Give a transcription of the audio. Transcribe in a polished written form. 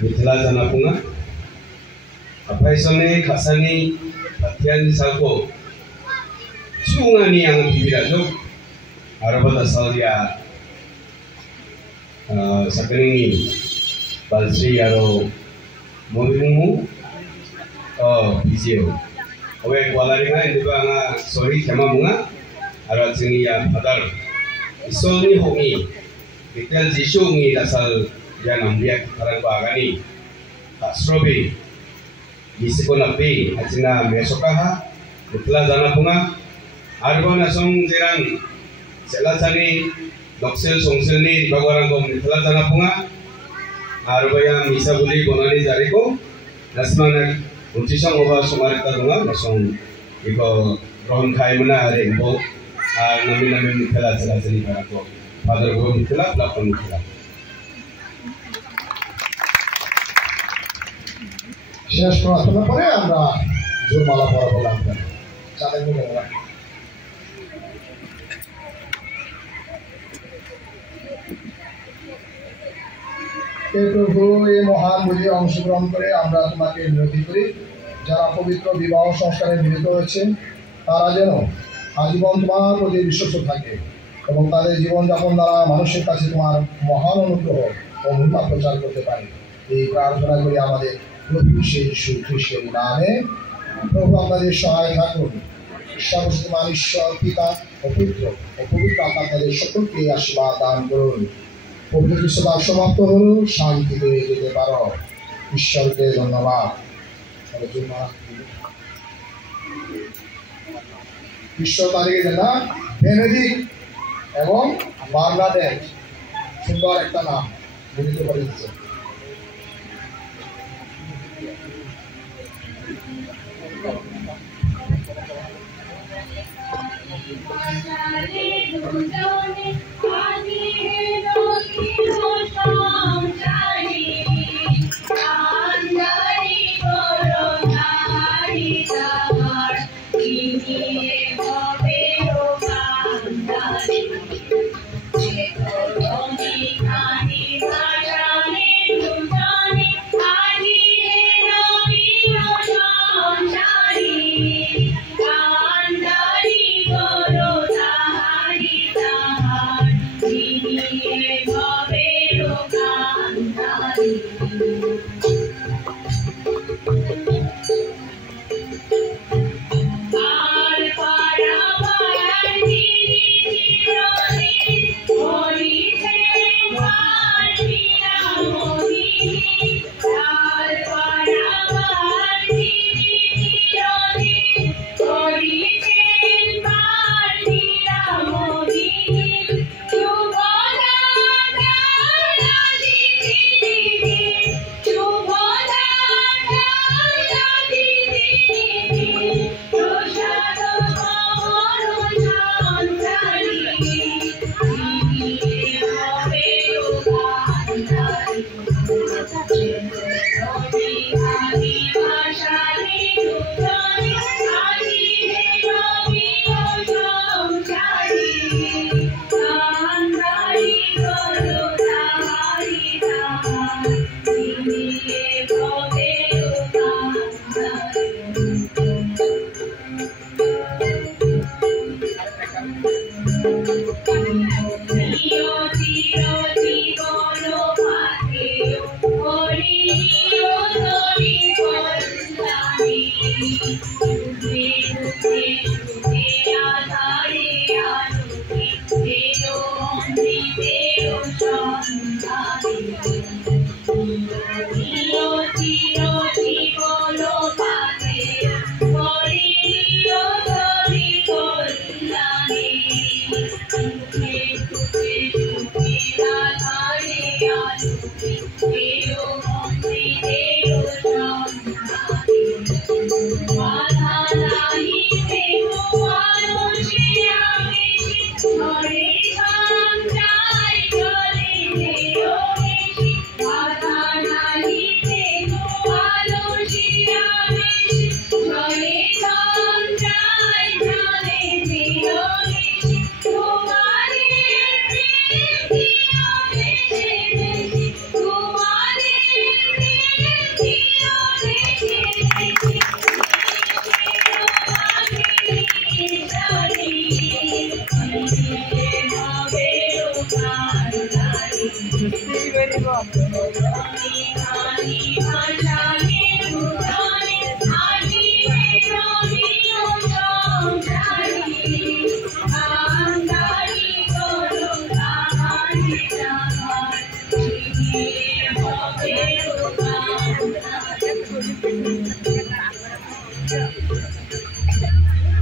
Mithila Janapunga Apaisone Kasani Patian Salko Sungani yang Bibirajo Arabata Salia Sakini Balsri Aro Mobimu Pisio Owe Kualaringa Indibanga Sorry Kamamunga Aratsini ya Padar Isoni Hongi Itel Jishungi Dasal Janam Biak Karangwagani Asrobi Bisiko Nabi Ajina Mesokaha Mithila Janapunga Arbona Song Jiran Selasani Doksel Songseni Bagwarangko Mithila Janapunga Arbaya Misa Budi Bonani Jariko Nasmana Untisang Oba Sumarita Dunga Nasong Iko Rohon Kai Muna Rembo Nami Mithila Selasani Barako Father Go Mithila Plapon Mithila শেষ প্রার্থনা করে আমরা জোরমালা পড়াবো আমরা চালাই নিয়ে গেলাম হে প্রভু এই মহান ভোজে অংশগ্রহণ করে আমরা তোমাকে বিনতি করি যারা পবিত্র বিবাহ সংস্কারে মিলিত হয়েছেন তারা যেন আজীবন তোমার প্রতি বিশ্বস্ত থাকে এবং তাদের জীবনযাপন দ্বারা মানুষের কাছে তোমার মহান অনুগ্রহ ও মহিমা প্রচার করতে পারে এই প্রার্থনা করি আমাদের প্রভু যীশু খ্রিস্টের নামে প্রভু আপনাদের সহায় থাকুন সর্বশক্তিমান ঈশ্বর পিতা ও পুত্র ও পবিত্র আত্মা আপনাদের সকলকে আশীর্বাদ দান করুন পবিত্র খ্রিস্টবাস সমাপ্ত হল শান্তিতে যেতে পারো ঈশ্বরকে ধন্যবাদ ঈশ্বর তারিখে না বেনেডিক্ট এবং বাংলাদেশ সুন্দর একটা নাম মিলিত করে দিচ্ছে Hare Ram Jai Jai Thank you.